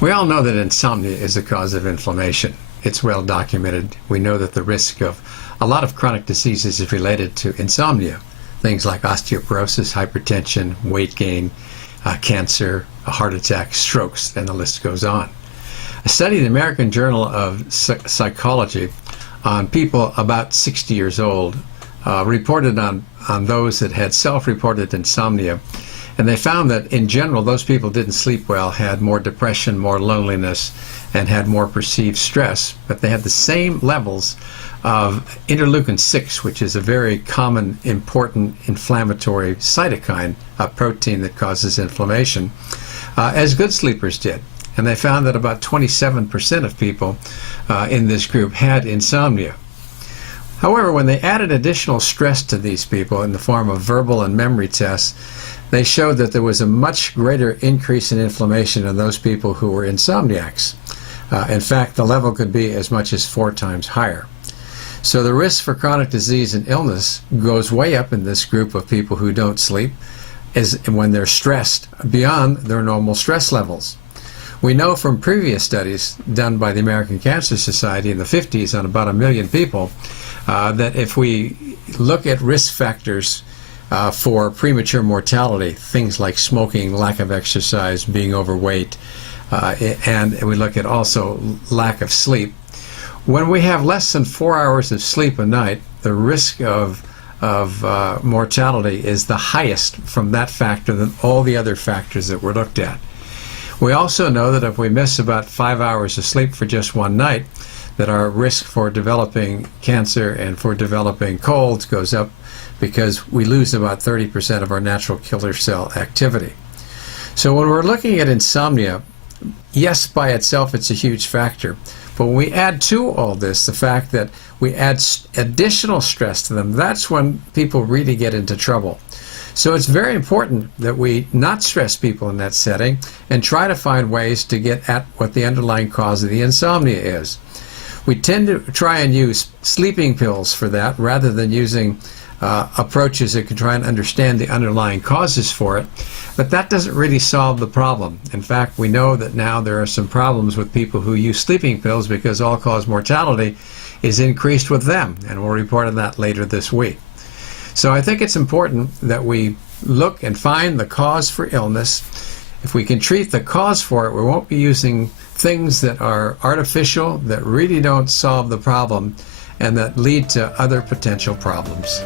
We all know that insomnia is a cause of inflammation. It's well documented. We know that the risk of a lot of chronic diseases is related to insomnia. Things like osteoporosis, hypertension, weight gain, cancer, a heart attack, strokes, and the list goes on. A study in the American Journal of Psychology on people about 60 years old reported on those that had self-reported insomnia. And they found that in general, those people didn't sleep well, had more depression, more loneliness, and had more perceived stress. But they had the same levels of interleukin 6, which is a very common, important inflammatory cytokine, a protein that causes inflammation, as good sleepers did. And they found that about 27% of people in this group had insomnia. However, when they added additional stress to these people in the form of verbal and memory tests, they showed that there was a much greater increase in inflammation in those people who were insomniacs. In fact, the level could be as much as 4 times higher. So the risk for chronic disease and illness goes way up in this group of people who don't sleep when they're stressed beyond their normal stress levels. We know from previous studies done by the American Cancer Society in the 50s on about 1 million people that if we look at risk factors for premature mortality, things like smoking, lack of exercise, being overweight, and we look at also lack of sleep. When we have less than 4 hours of sleep a night, the risk of mortality is the highest from that factor than all the other factors that were looked at. We also know that if we miss about 5 hours of sleep for just one night, that our risk for developing cancer and for developing colds goes up because we lose about 30% of our natural killer cell activity. So when we're looking at insomnia, yes, by itself it's a huge factor, but when we add to all this the fact that we add additional stress to them, that's when people really get into trouble. So it's very important that we not stress people in that setting and try to find ways to get at what the underlying cause of the insomnia is. We tend to try and use sleeping pills for that rather than using approaches that can try and understand the underlying causes for it, but that doesn't really solve the problem. In fact, we know that now there are some problems with people who use sleeping pills because all-cause mortality is increased with them, and we'll report on that later this week. So I think it's important that we look and find the cause for illness. If we can treat the cause for it, we won't be using things that are artificial, that really don't solve the problem, and that lead to other potential problems.